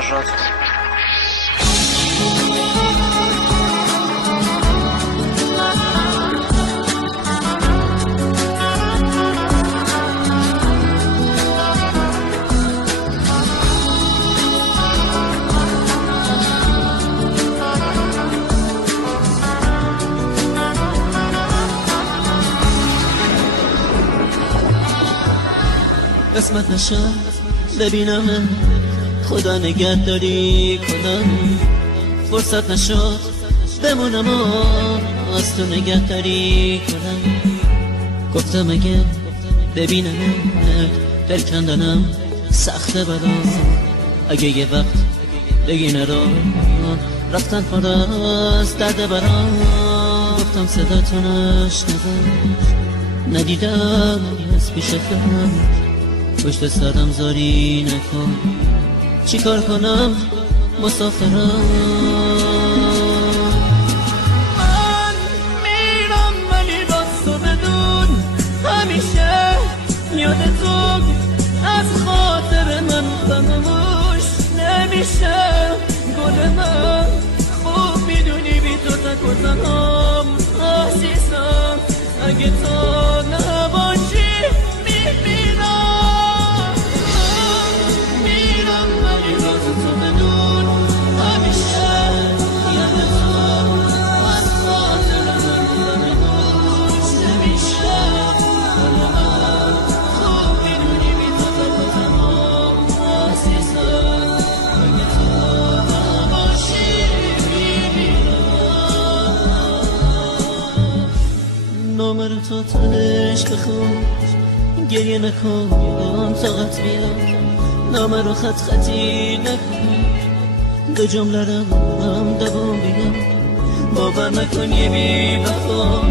فراد. قسمت نشد ببینم خدا نگهداری کنم، فرصت نشد بمونم و از تو نگهداری کنم. گفتم اگه ببینم دل کندنم سخته بلا، اگه یه وقت بگینه رو رفتن پر از درد برام. گفتم صداتو نشنوم ندیدم از پیشتم، پشت سرم زاری نکن چی کار کنم مسافرم. من میرم ولی باز تو بدون همیشه یاد تو از خاطر من فراموش نمیشه. گل من خوب میدونی بی تو تک و تنهام عزیزم، اگه تو نباشی نامه رو تا تنش بخون، گریه نکن طاقت بیار. نامه رو خط خطی نکن، دو جمله رو هم دوم بگم. باور نکن یه بی وفا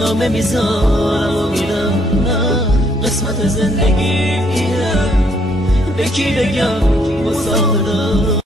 نامه میذارم و میرم. نه قسمت زندگی اینه، به کی بگم مسافرم.